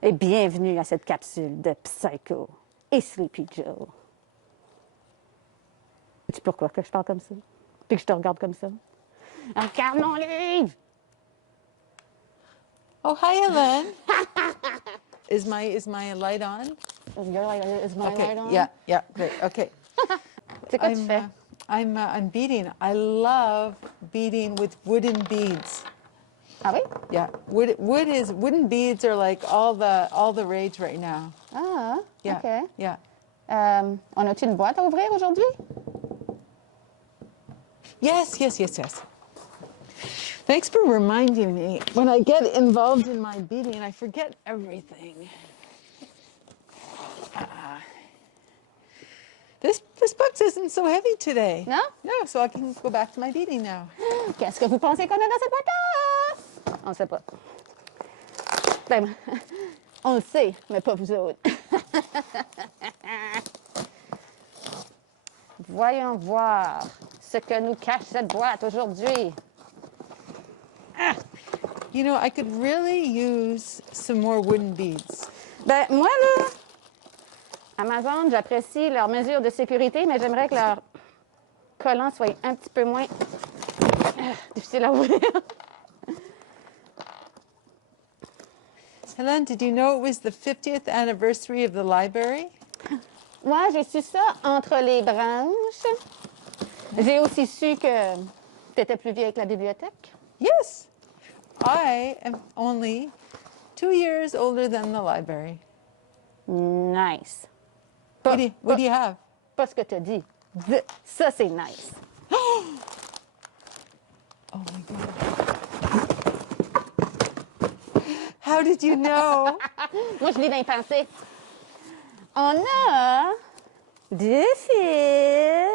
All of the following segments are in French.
Et bienvenue à cette capsule de Psycho et Sleepy Joe. Sais-tu pourquoi que je parle comme ça? Puis que je te regarde comme ça? Regarde mon livre! Oh, hi, Hélène. Is my light on? Is my light on? Yeah, great. Okay. C'est quoi tu fais? I'm beading. I love beading with wooden beads. Ah oui? Yeah, wooden beads are like all the rage right now. Ah, Yeah, OK. yeah. On a-tu une boîte à ouvrir aujourd'hui? Yes. Thanks for reminding me. When I get involved in my beading, I forget everything. This box isn't so heavy today. Non? No, so I can go back to my beading now. Qu'est-ce que vous pensez qu'on a dans cette boîte-là? On ne sait pas. Ben, on le sait, mais pas vous autres. Voyons voir ce que nous cache cette boîte aujourd'hui. You know, I could really use some more wooden beads. Ben, moi, là, Amazon, j'apprécie leurs mesures de sécurité, mais j'aimerais que leur collant soit un petit peu moins difficile à ouvrir. Hélène, did you know it was the 50th anniversary of the library? Moi, j'ai su ça entre les branches. J'ai aussi su que tu étais plus vieille que la bibliothèque. Yes. I am only 2 years older than the library. Nice. What do you have? Pas ce que tu as dit. Ça, c'est nice. Oh my God. How did you know? Moi, je lis dans les pensées. On a deux fils.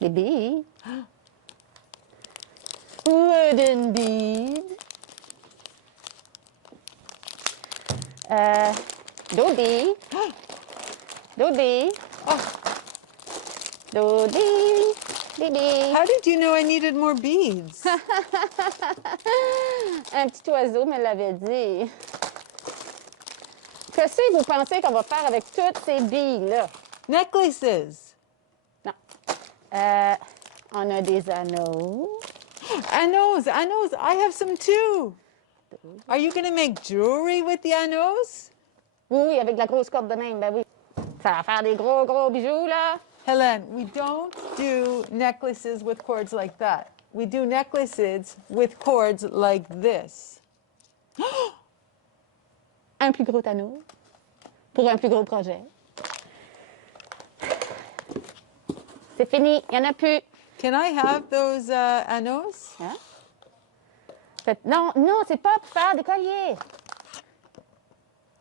Des billes. Wooden beads. D'autres billes. D'autres billes. D'autres billes. Des billes. How did you know I needed more beads? Un petit oiseau me l'avait dit. Qu'est-ce que vous pensez qu'on va faire avec toutes ces billes-là? Necklaces. Non. On a des anneaux. Anneaux. I have some too. Are you going to make jewelry with the anneaux? Oui, avec la grosse corde de même, ben oui. Ça va faire des gros bijoux, là. Hélène, we don't do necklaces with cords like that. We do necklaces with cords like this. Un plus gros anneau pour un plus gros projet. C'est fini, il n'y en a plus. Can I have those anneaux? Hein? Non, c'est pas pour faire des colliers.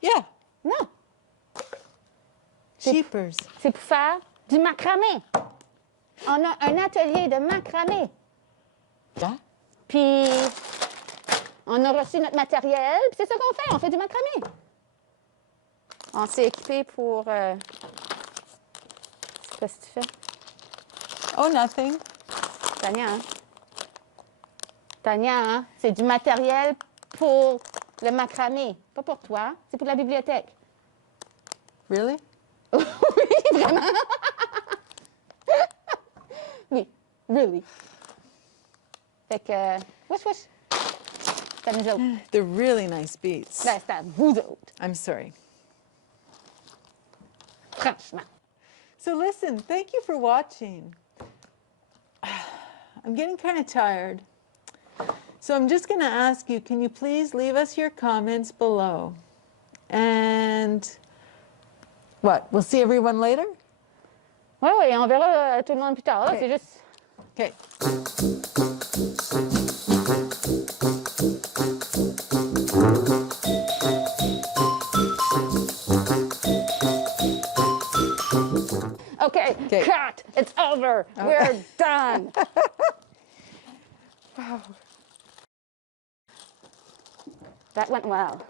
Yeah. Non. Cheapers. C'est pour faire du macramé. On a un atelier de macramé. Yeah. Puis, on a reçu notre matériel, puis c'est ça qu'on fait, on fait du macramé. On s'est équipé pour... Qu'est-ce que tu fais? Oh, nothing. Tania, hein? C'est du matériel pour le macramé. Pas pour toi, c'est pour la bibliothèque. Really? Oui, vraiment. Oui, really. Fait que, wesh. C'est à nous autres. They're really nice beads. Ben, c'est à vous autres. I'm sorry. Franchement. So listen, thank you for watching. I'm getting kind of tired. So I'm just going to ask you, can you please leave us your comments below? And what? We'll see everyone later? Oui, on verra tout le monde plus tard. Là, Okay. c'est juste... Okay. Okay, cut! It's over! We're done! Wow. That went well.